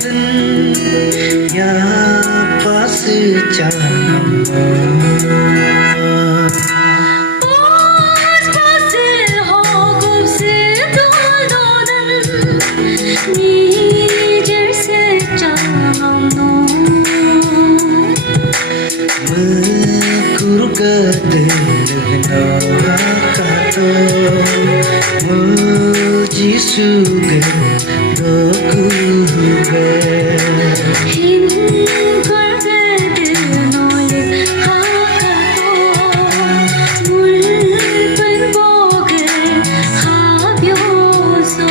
Ya pasti jangan muji suge dokube hin karge noye hakato mul pen boge habyoso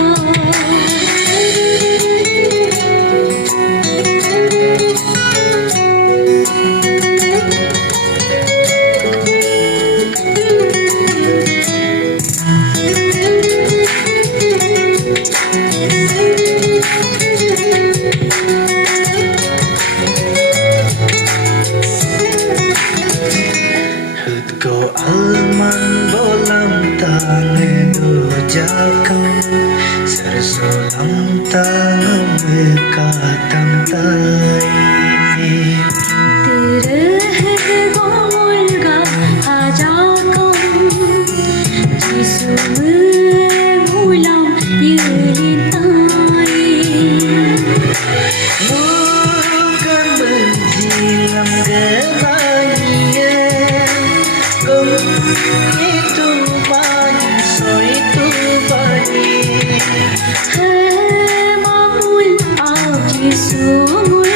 Ko alman bolam tange do jakam sersolam tange katang tai tere hai gomulga ajakam jisu mulam yelitai bukan menjilam geraiye itu banyak so itu banyak mamul aji sumul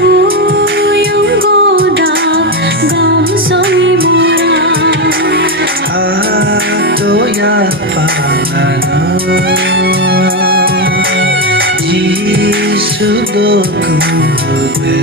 kuyung godak gam soi mora ato ya pangano jisu do kube